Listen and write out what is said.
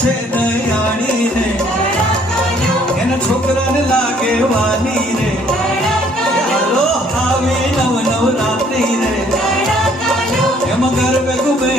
છે દયાળી રે, એના છોકરાને લાગે વાની રે, હાલો આવી નવ નવરાત્રી રે, એમાં ગરબે ઘૂમે